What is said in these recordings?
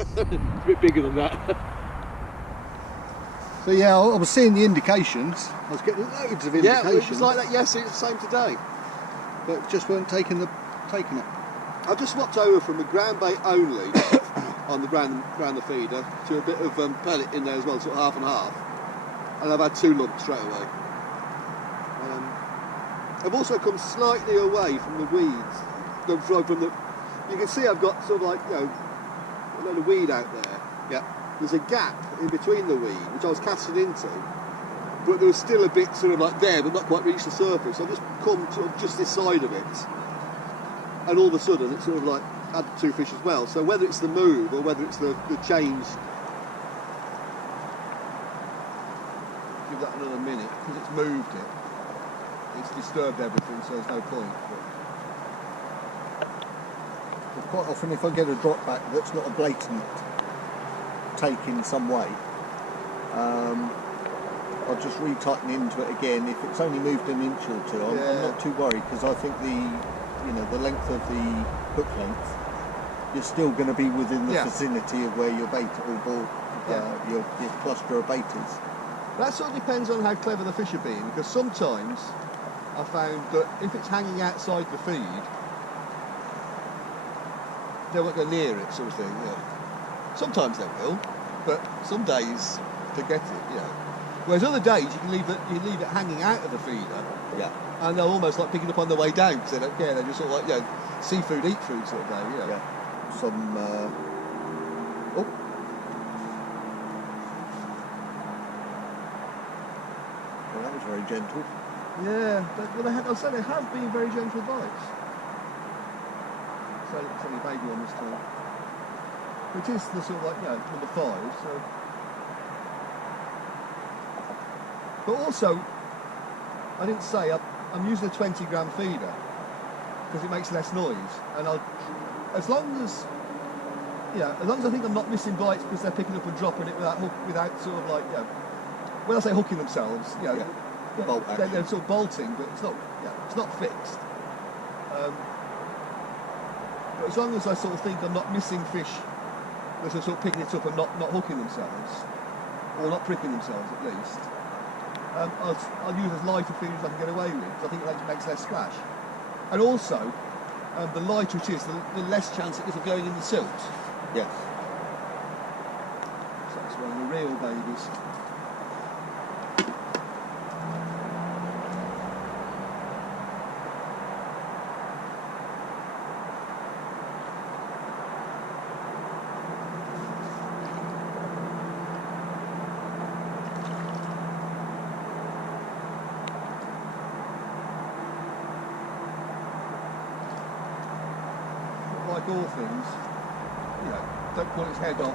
It's a bit bigger than that. So yeah, I was seeing the indications. I was getting loads of indications. Yeah, it was like that yesterday. It's the same today. But just weren't taking it. I've just swapped over from a ground bait only on the ground the feeder to a bit of pellet in there as well, sort of half and half. And I've had 2 lumps straight away. I've also come slightly away from the weeds. From the, you can see I've got sort of like, a load of weed out there. Yeah. There's a gap in between the weed, which I was casting into, but there was still a bit sort of like there, but not quite reached the surface. So I've just come sort of just this side of it, and all of a sudden it's sort of like had 2 fish as well. So whether it's the move or whether it's the change, give that another minute because it's moved it. It's disturbed everything, so there's no point. But quite often, if I get a drop back that's not a blatant take in some way, I'll just retighten into it again. If it's only moved an inch or 2, I'm not too worried, because I think the length of the hook length, you're still going to be within the vicinity of where your bait or your cluster of bait is. That sort of depends on how clever the fish are being, because sometimes I found that if it's hanging outside the feed, they won't go near it, sort of thing. Yeah. Sometimes they will, but some days forget it. Whereas other days you can leave it hanging out of the feeder. Yeah. And they'll almost like pick it up on the way down because they don't care. They're just sort of like seafood, eat food sort of day. Yeah. Some. Oh. Well, that was very gentle. Yeah, I'll say they have been very gentle bites. So it's only a baby one this time. Which is the sort of like, number 5, so. But also, I didn't say, I'm using a 20-gram feeder because it makes less noise. And as long as I think I'm not missing bites because they're picking up and dropping it without sort of like, when I say hooking themselves, they're sort of bolting, but it's not fixed. But as long as I sort of think I'm not missing fish that are sort of picking it up and not hooking themselves, or not pricking themselves at least, I'll use as light a feed as I can get away with, because I think it makes less splash. And also, the lighter it is, the less chance it is of going in the silt. Yes. So that's one of the real babies. Like all things, don't pull its head off.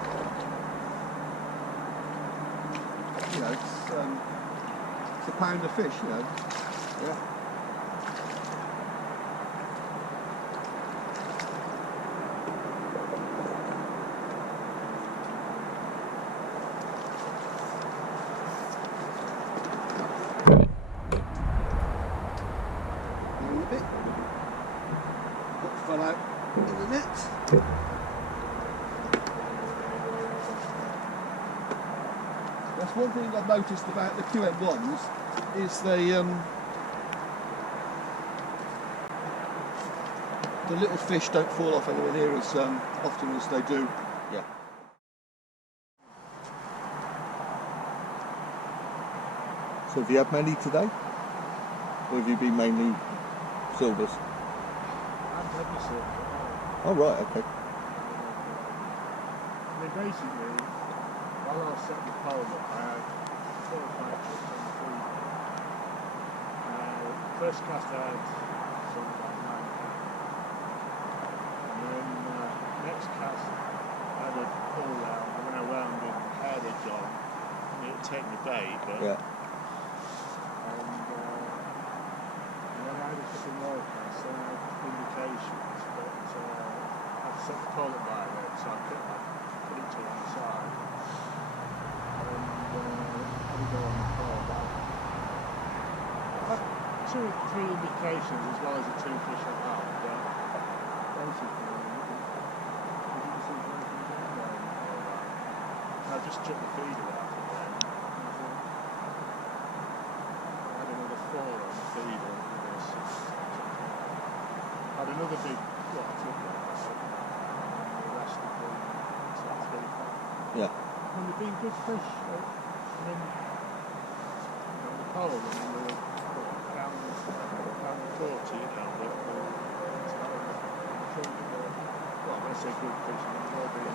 It's a pound of fish, Yeah. A bit. What fell out in the net? That's one thing I've noticed about the QM1s is the little fish don't fall off anywhere near as often as they do. Yeah. So have you had many today? Or have you been mainly silvers? I've had the silver. Oh right, okay. I mean, basically, while I was setting the pole up, I had 4 or 5 trips on the feed. First cast I had something like 9 pounds. And then next cast I had a pull round. I went around and had a dog. It would take me a day, but... Yeah. And then I had a couple more casts, and I had indications, but I set the pole up by it, so I put it to one side. And I would go on the pole. I've had 2 or 3 indications as well as the 2 fish I've had, but basically, I didn't see anything down there. just took the feeder out again. I had another 4 on the feeder. I had another big, what, took that. The rest of the, it's like 3. Yeah. And they've been good fish. I mean, the pole, I mean, they were around 40, you know, but well, when I say good fish, I mean, they're being